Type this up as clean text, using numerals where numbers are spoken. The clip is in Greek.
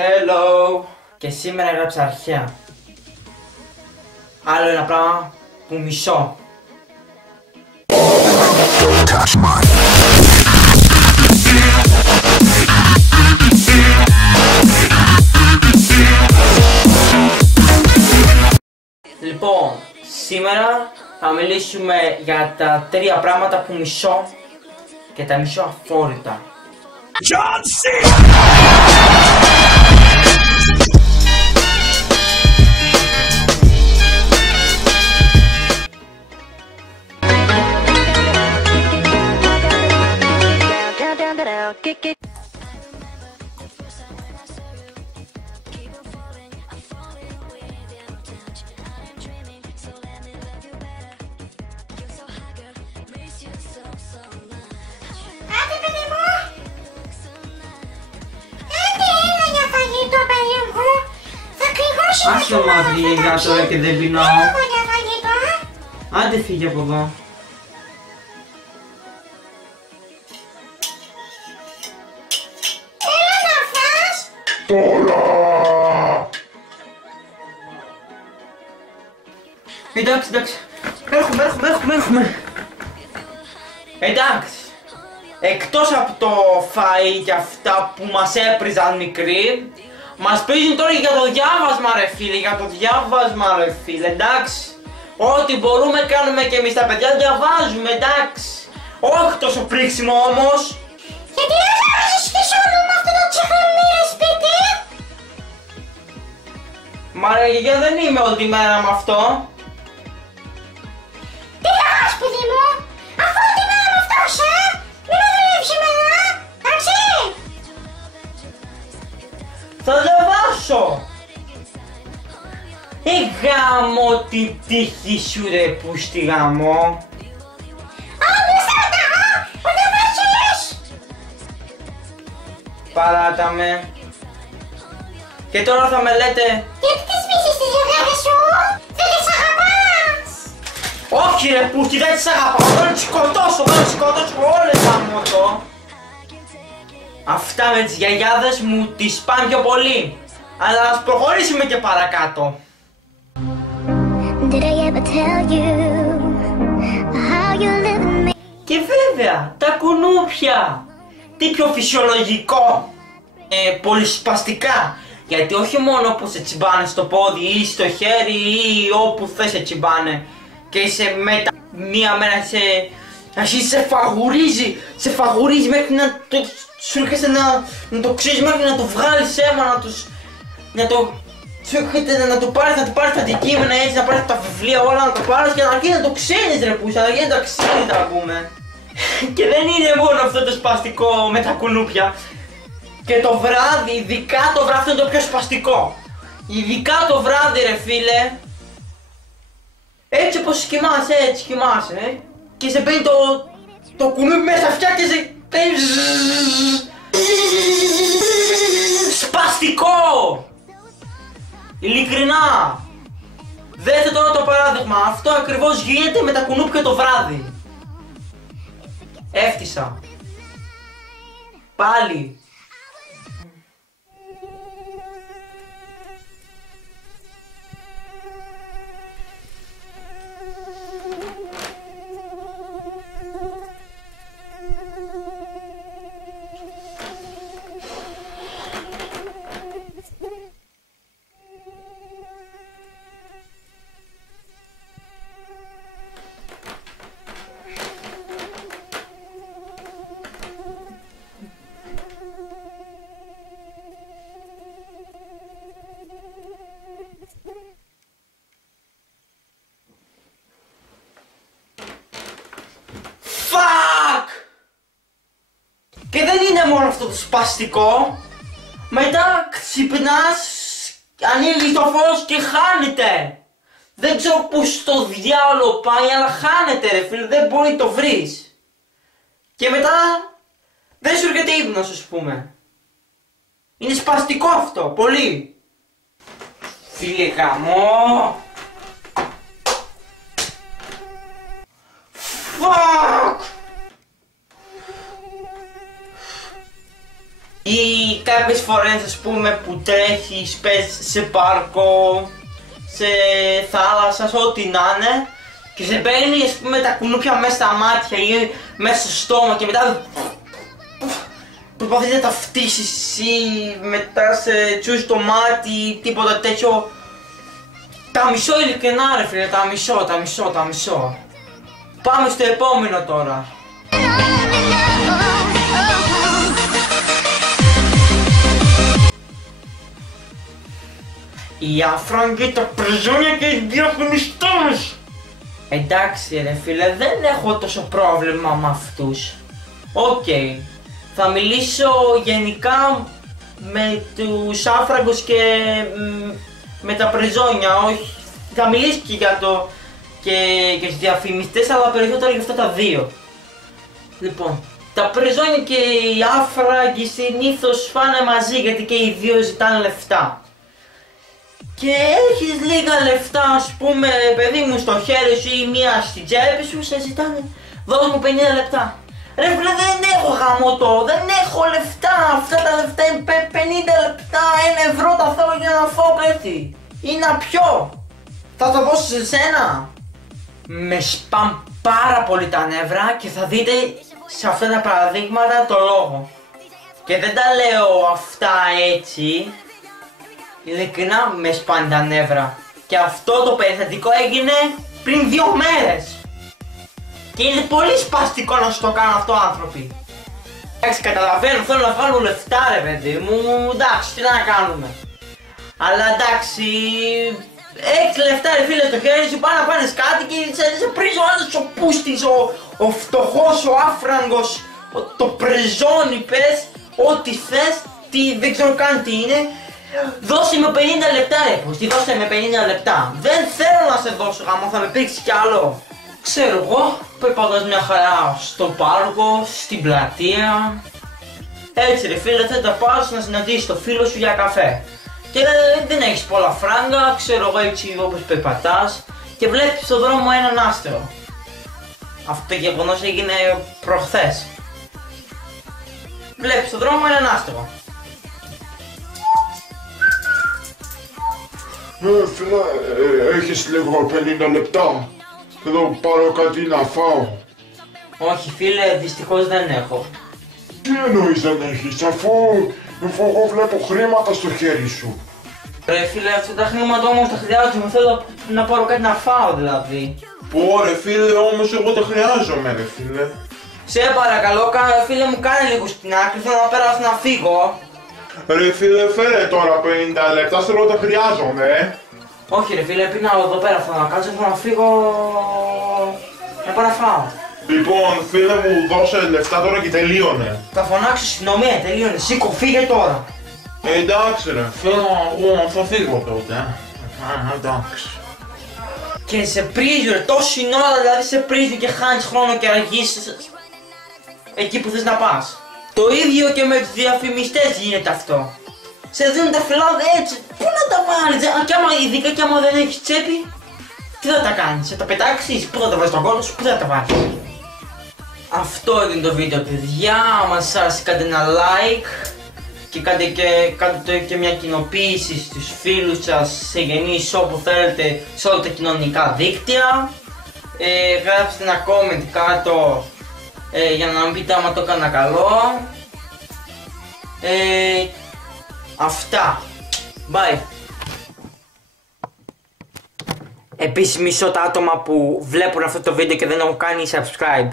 Hello! Και σήμερα έγραψα αρχαία. Άλλο ένα πράγμα που μισώ. Λοιπόν, σήμερα θα μιλήσουμε για τα 3 πράγματα που μισώ και τα μισώ αφόρητα. John C. Άσε μας λίγα τώρα και δεν πεινώ. Άντε φύγε από εδώ. Έλα να φας. Τώρα. Εντάξει. Έρχομαι. Εντάξει. Εκτός από το φαΐ και αυτά που μας έπριζαν μικροί, μας πείζουν τώρα για το διάβασμα ρε φίλε, εντάξει. Ό,τι μπορούμε κάνουμε και εμείς τα παιδιά διαβάζουμε, εντάξει. Όχι τόσο πρίξιμο όμως. Γιατί δεν θα βάζεις όλο με αυτό το τσιχανί ρε σπίτι. Μα ρε γιαγιά, δεν είμαι όλη τη μέρα με αυτό. Τι θα φας παιδί μου, αφού όλη τη μέρα με αυτός μην με δουλεύει σήμερα, εντάξει. Θα διαβάσω. Γάμο την τύχη σου ρε πούστη γάμο. Μη σταματάω, που διαβάσεις. Παράτα με. Και τώρα θα με λέτε. Γιατί τις μισείς τις γιαγιάδες σου, δεν τις αγαπάς. Όχι ρε πούστη, δεν τις αγαπάω, θα τις σκοτώσω όλες γάμο το. Αυτά με τις γιαγιάδες μου τις πάνε πιο πολύ. Αλλά ας προχωρήσουμε και παρακάτω. Did I ever tell you how you live in me? Και βέβαια, τα κουνούπια. Τι πιο φυσιολογικό. Πολυσπαστικά. Γιατί όχι μόνο που σε τσιμπάνε στο πόδι ή στο χέρι ή όπου θες σε τσιμπάνε. Και σε μετά μία μέρα σε φαγουρίζει μέχρι να το σου έρχεσαι να το ξέρεις, μέχρι να το βγάλεις αίμα, να το πάρεις τα αντικείμενα έτσι, να πάρεις τα βιβλία όλα, να το πάρεις και να αρχίσεις να το ξύνεις ρε πούσα, να αρχίσεις να τα ξύνεις να πούμε. Και δεν είναι μόνο αυτό το σπαστικό με τα κουνούπια. Και το βράδυ, ειδικά το βράδυ, αυτό είναι το πιο σπαστικό. Ειδικά το βράδυ ρε φίλε. Έτσι όπως κοιμάσαι, και σε μπαίνει το κουνούπι μέσα στα αυτιά και σε κάνει σπαστικό! Ειλικρινά! Δέτε τώρα το παράδειγμα, αυτό ακριβώς γίνεται με τα κουνούπια το βράδυ. Έφτιασα. Πάλι. Και δεν είναι μόνο αυτό το σπαστικό. Μετά ξυπνάς, ανοίγεις το φως και χάνεται. Δεν ξέρω που στο διάολο πάει, αλλά χάνεται ρε φίλε, δεν μπορεί να το βρεις. Και μετά δεν σου έρχεται ύπνος ας πούμε. Είναι σπαστικό αυτό, πολύ. Φίλε γαμό. Fuck! Ή κάποιες φορές ας πούμε που τρέχεις, πες σε πάρκο, σε θάλασσα, σε ό,τι να είναι και σε παίρνει ας πούμε τα κουνούπια μέσα στα μάτια ή μέσα στο στόμα και μετά προσπαθείς να τα φτύσεις ή μετά σε τσούζει το μάτι, τίποτα τέτοιο. Τα μισώ ειλικρινά ρε φίλε, τα μισώ. Πάμε στο επόμενο τώρα. Η άφρα και τα πριζόνια και οι διαφημιστές. Εντάξει ρε φίλε, δεν έχω τόσο πρόβλημα με αυτούς. Οκ. Θα μιλήσω γενικά με τους άφραγκους και με τα πριζόνια, όχι. Θα μιλήσω και για το και τους διαφημιστές, αλλά περισσότερο για αυτά τα δύο. Λοιπόν, τα πριζόνια και οι άφραγκοι συνήθως φάνε μαζί γιατί και οι δύο ζητάνε λεφτά. Και έχεις λίγα λεφτά, ας πούμε, παιδί μου στο χέρι σου ή μία στην τσέπη σου, σε ζητάνε δώσ' μου 50 λεπτά. Ρε φίλε, δεν έχω γαμώτο, δεν έχω λεφτά, αυτά τα λεφτά είναι 50 λεπτά, 1 ευρώ τα θέλω για να φάω πέφτει. Ή να πιω. Θα το δώσω σε σένα. Με σπαμ πάρα πολύ τα νεύρα και θα δείτε σε αυτά τα παραδείγματα το λόγο. Και δεν τα λέω αυτά έτσι. Ειλικρινά με σπάνε τα νεύρα. Και αυτό το περιστατικό έγινε πριν 2 μέρες. Και είναι πολύ σπαστικό να σου το κάνουν αυτό άνθρωποι. Εντάξει, καταλαβαίνω, θέλω να βάλω λεφτά ρε παιδί μου, εντάξει, τι να κάνουμε. Αλλά εντάξει, έχεις λεφτά ρε φίλε στο χέρι σου, πάει να πάρεις κάτι και σε πρίζει ο άλλος ο πούστης, ο φτωχός, ο άφραγκος, το πριζόνι πες, ό,τι θες, δεν ξέρω καν τι είναι. Δώσε με 50 λεπτά ρε πούστη, δώσε με 50 λεπτά. Δεν θέλω να σε δώσω γάμο, θα με πήξεις κι άλλο. Ξέρω εγώ, περπατάς μια χαρά στο πάρκο, στην πλατεία. Έτσι ρε φίλε, θα τα πας να συναντήσεις το φίλο σου για καφέ. Και δεν έχεις πολλά φράγκα, ξέρω εγώ έτσι όπως περπατάς και βλέπεις στον δρόμο έναν άστρο. Αυτό το γεγονός έγινε προχθές. Βλέπεις στον δρόμο έναν άστρο. Φίλε, έχεις λίγο 50 λεπτά. Θέλω πάρω κάτι να φάω. Όχι φίλε, δυστυχώς δεν έχω. Τι εννοείς δεν έχεις, αφού εγώ βλέπω χρήματα στο χέρι σου. Ρε φίλε, αυτά τα χρήματα όμως τα χρειάζομαι, θέλω να πάρω κάτι να φάω δηλαδή. Πω ρε φίλε, όμως εγώ τα χρειάζομαι ρε φίλε. Σε παρακαλώ, φίλε μου, κάνε λίγο στην άκρη, θέλω να περάσω να φύγω. Ρε φίλε, φέρε τώρα 50 λεπτά, θέλω τα χρειάζομαι. Όχι ρε φίλε, πεινάω εδώ πέρα, θέλω να κάτσω, θέλω να φύγω να πάω να φάω. Λοιπόν, φίλε μου, δώσε λεφτά τώρα και τελείωνε. Θα φωνάξω αστυνομία, τελείωνε, σήκω, φύγε τώρα. Εντάξει ρε, εγώ θα φύγω τότε. Εντάξει. Και σε πρίζει ρε, τόση ώρα δηλαδή σε πρίζει και χάνεις χρόνο και αργείς εκεί που θες να πας. Το ίδιο και με τους διαφημιστές γίνεται αυτό. Σε δίνουν τα φυλάδια έτσι, πού να τα βάλεις, ειδικά κι άμα δεν έχεις τσέπη, τι θα τα κάνεις, θα τα πετάξεις, πού θα τα βάλεις στον κόλλο σου, πού θα τα βάλεις. Αυτό είναι το βίντεο παιδιά, άμα σας άρεσε κάντε ένα like και κάντε και μια κοινοποίηση στους φίλους σας, σε γενείς όπου θέλετε, σε όλα τα κοινωνικά δίκτυα. Γράψτε ένα comment κάτω για να μου πείτε άμα το έκανα καλό. Αυτά. Bye. Επίσης μισώ τα άτομα που βλέπουν αυτό το βίντεο και δεν έχουν κάνει subscribe.